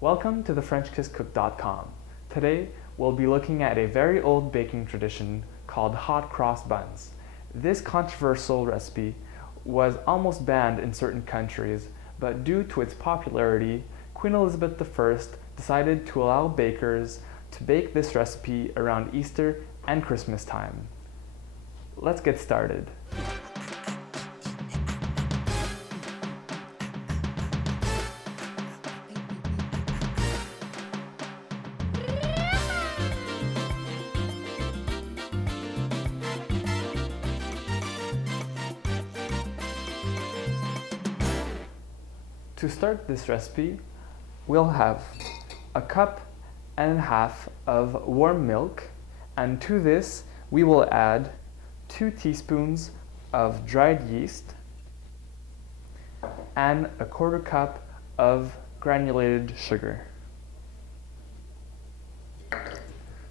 Welcome to the FrenchKissCook.com. Today we'll be looking at a very old baking tradition called hot cross buns. This controversial recipe was almost banned in certain countries, but due to its popularity, Queen Elizabeth I decided to allow bakers to bake this recipe around Easter and Christmas time. Let's get started. To start this recipe, we'll have a cup and a half of warm milk, and to this we will add 2 teaspoons of dried yeast and a 1/4 cup of granulated sugar.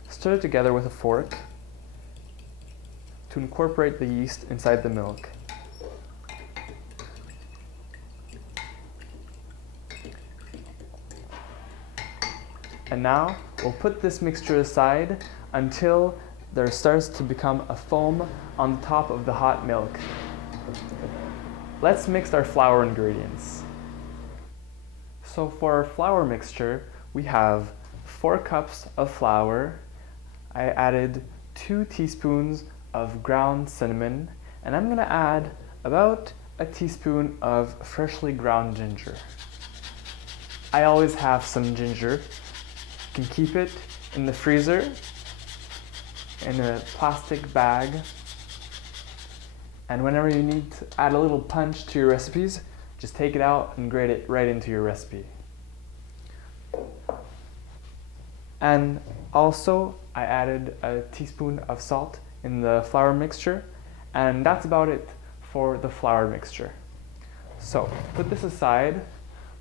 Stir it together with a fork to incorporate the yeast inside the milk. And now we'll put this mixture aside until there starts to become a foam on the top of the hot milk. Let's mix our flour ingredients. So for our flour mixture, we have 4 cups of flour. I added 2 teaspoons of ground cinnamon, and I'm going to add about a teaspoon of freshly ground ginger. I always have some ginger. You can keep it in the freezer in a plastic bag, and whenever you need to add a little punch to your recipes, just take it out and grate it right into your recipe. And also I added a teaspoon of salt in the flour mixture, and that's about it for the flour mixture. So put this aside.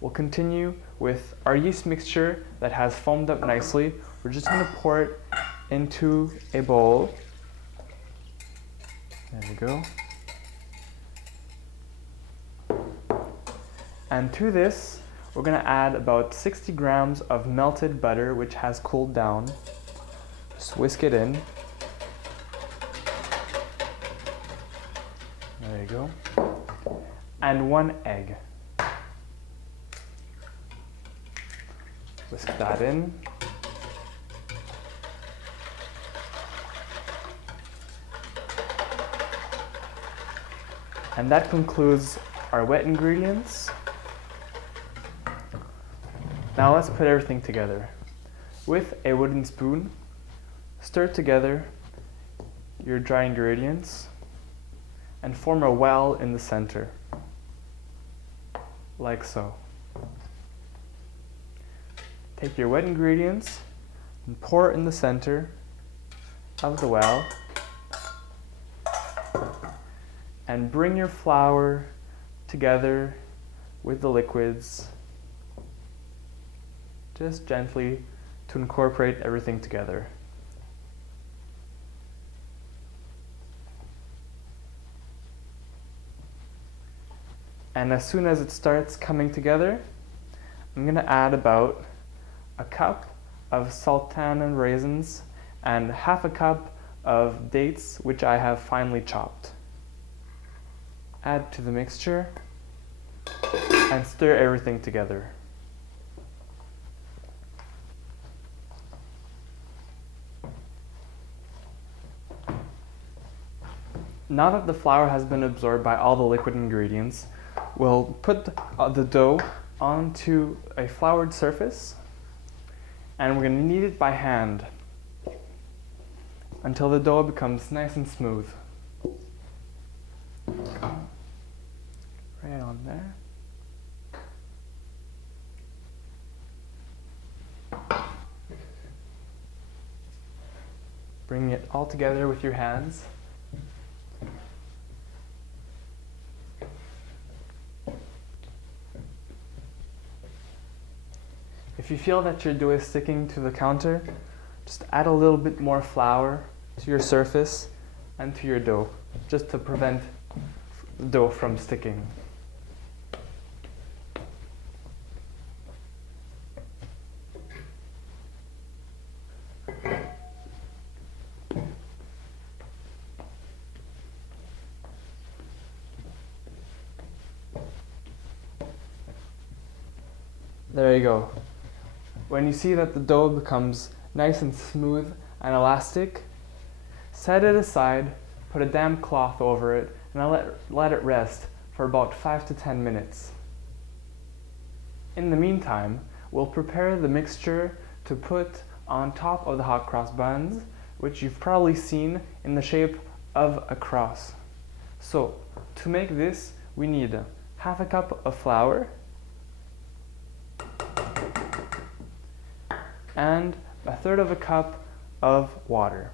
We'll continue with our yeast mixture that has foamed up nicely. We're just going to pour it into a bowl. There we go. And to this, we're going to add about 60 grams of melted butter, which has cooled down. Just whisk it in. There you go. And 1 egg. Whisk that in. And that concludes our wet ingredients. Now let's put everything together. With a wooden spoon, stir together your dry ingredients and form a well in the center, like so. Take your wet ingredients and pour it in the center of the well, and bring your flour together with the liquids, just gently to incorporate everything together. And as soon as it starts coming together, I'm going to add about a cup of sultan and raisins and half a cup of dates, which I have finely chopped. Add to the mixture and stir everything together. Now that the flour has been absorbed by all the liquid ingredients, we'll put the dough onto a floured surface, and we're going to knead it by hand until the dough becomes nice and smooth. Right on there. Bring it all together with your hands. If you feel that your dough is sticking to the counter, just add a little bit more flour to your surface and to your dough, just to prevent the dough from sticking. There you go. When you see that the dough becomes nice and smooth and elastic, set it aside, put a damp cloth over it, and let it rest for about 5 to 10 minutes. In the meantime, we'll prepare the mixture to put on top of the hot cross buns, which you've probably seen in the shape of a cross. So, to make this, we need half a cup of flour and a third of a cup of water.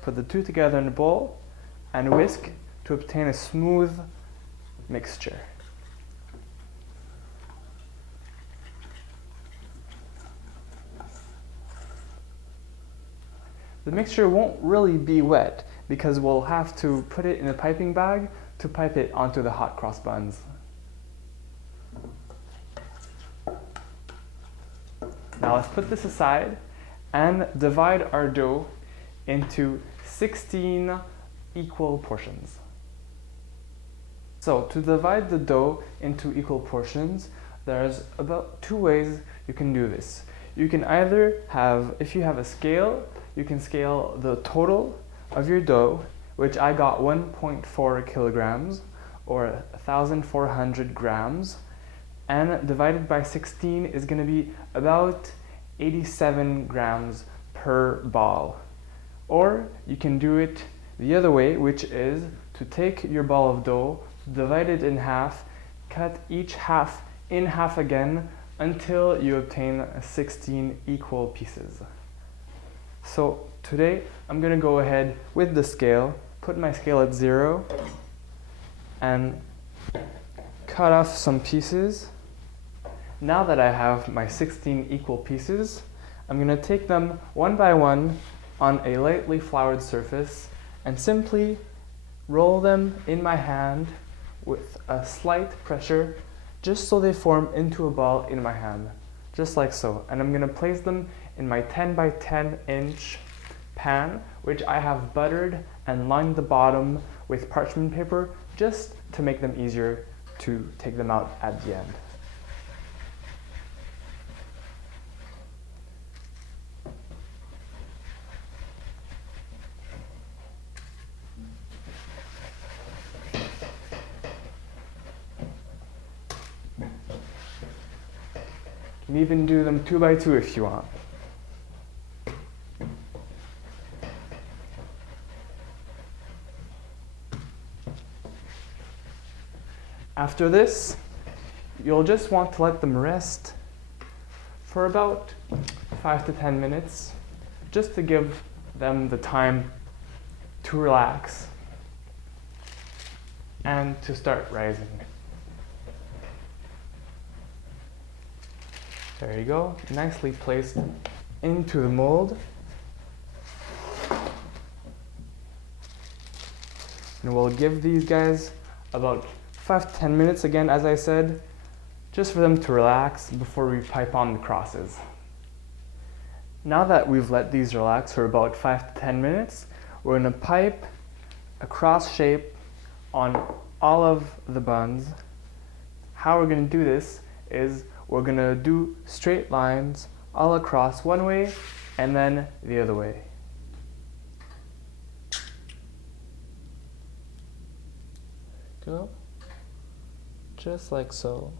Put the two together in a bowl and whisk to obtain a smooth mixture. The mixture won't really be wet because we'll have to put it in a piping bag to pipe it onto the hot cross buns. Now let's put this aside and divide our dough into 16 equal portions. So to divide the dough into equal portions, there's about 2 ways you can do this. You can either have, if you have a scale, you can scale the total of your dough, which I got 1.4 kilograms or 1,400 grams, and divided by 16 is going to be about 87 grams per ball. Or you can do it the other way, which is to take your ball of dough, divide it in half, cut each half in half again until you obtain 16 equal pieces. So today I'm going to go ahead with the scale, put my scale at 0 and cut off some pieces. Now that I have my 16 equal pieces, I'm going to take them one by one on a lightly floured surface and simply roll them in my hand with a slight pressure just so they form into a ball in my hand, just like so. And I'm going to place them in my 10 by 10 inch pan, which I have buttered and lined the bottom with parchment paper just to make them easier to take them out at the end. You can even do them 2 by 2 if you want. After this, you'll just want to let them rest for about 5 to 10 minutes, just to give them the time to relax and to start rising. There you go, nicely placed into the mold. And we'll give these guys about 5 to 10 minutes again, as I said, just for them to relax before we pipe on the crosses. Now that we've let these relax for about 5 to 10 minutes, we're going to pipe a cross shape on all of the buns. How we're going to do this is we're going to do straight lines all across one way and then the other way. Go. Just like so.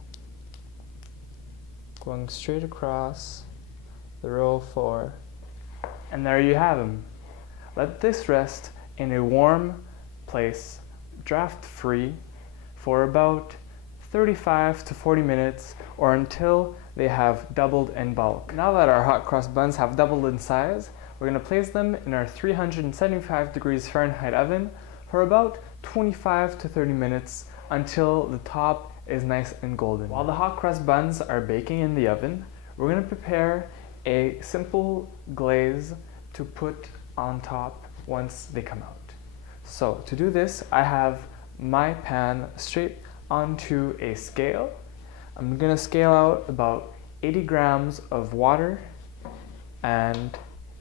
Going straight across the row 4. And there you have them. Let this rest in a warm place, draft free, for about 35 to 40 minutes or until they have doubled in bulk. Now that our hot cross buns have doubled in size, we're going to place them in our 375 degrees Fahrenheit oven for about 25 to 30 minutes until the top is nice and golden. While the hot cross buns are baking in the oven, we're going to prepare a simple glaze to put on top once they come out. So to do this, I have my pan straight onto a scale. I'm going to scale out about 80 grams of water and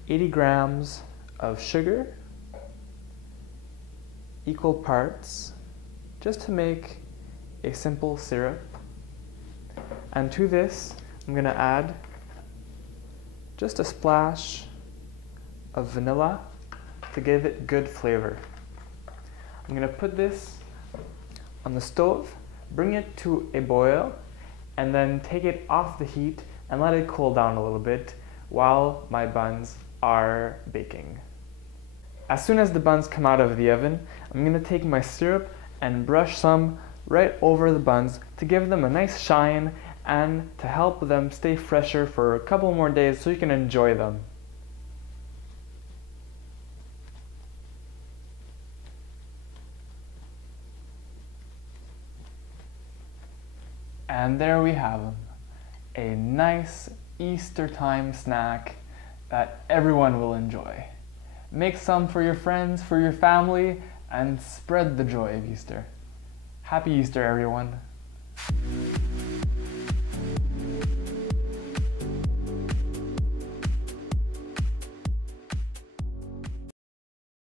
80 grams of sugar, equal parts, just to make a simple syrup. And to this, I'm gonna add just a splash of vanilla to give it good flavor. I'm gonna put this on the stove, bring it to a boil, and then take it off the heat and let it cool down a little bit while my buns are baking. As soon as the buns come out of the oven, I'm gonna take my syrup and brush some right over the buns to give them a nice shine and to help them stay fresher for a couple more days so you can enjoy them. And there we have them, a nice Easter time snack that everyone will enjoy. Make some for your friends, for your family, and spread the joy of Easter. Happy Easter, everyone.